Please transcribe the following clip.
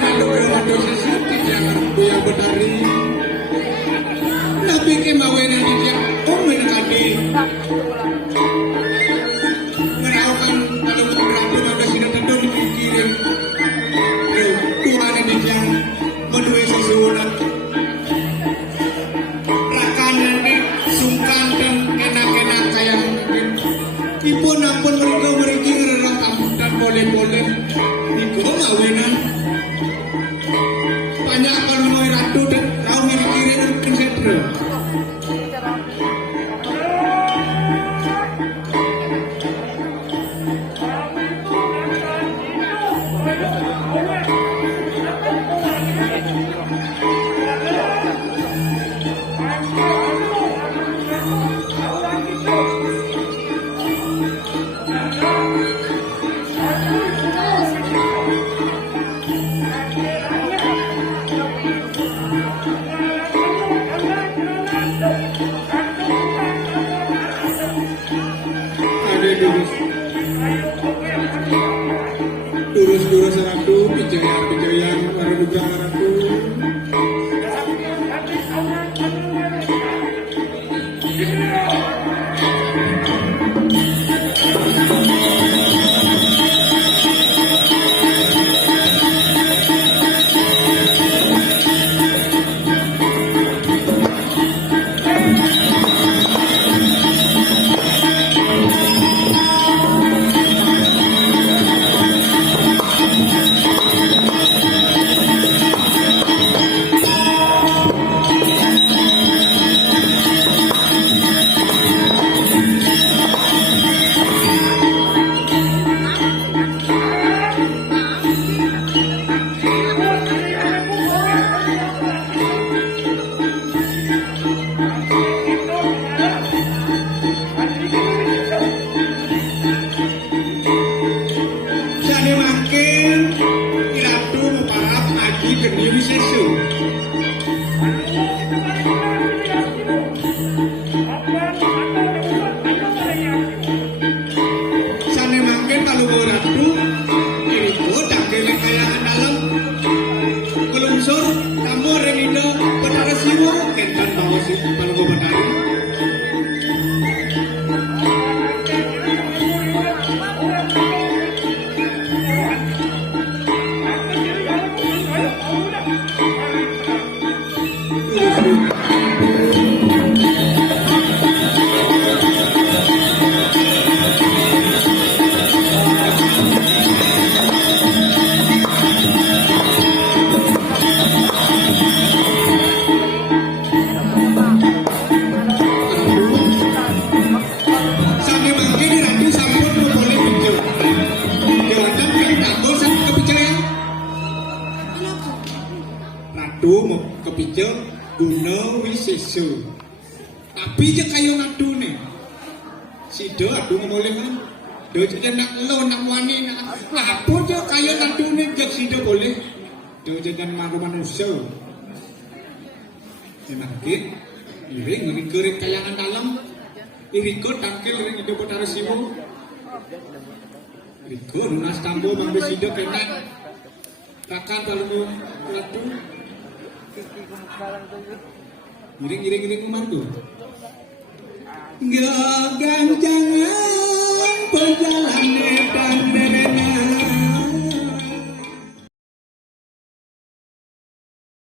ada berada sesuatu yang betari. Nabi kemawen ini dia menekati. Meraukan kalau berapa ada sudah tentu dipikirin. Tuhan ini yang menduwe sesuatu. Rakan ini sungkan dan enak-enak kayak mungkin. Ipun ampun mereka ngererang dan boleh-boleh. Iku mawenan. Banyak kalau mau ratu dan kau mikirin mungkin sedra. Durus ratu, pijayan waruduga ratu. Tapi je kayu ngadu nih, si do adu ngomolin kan, do je nak lo nak wani nak apa je kayu ngadu nih je si do boleh, do jangan malu manusia. Enak kit, iring kering kayangan dalam, iriko tangkil iring itu potara simu, iriko lunas tambo mampu si do kena, takkan kalau ngadu. Giring membantu. Gagang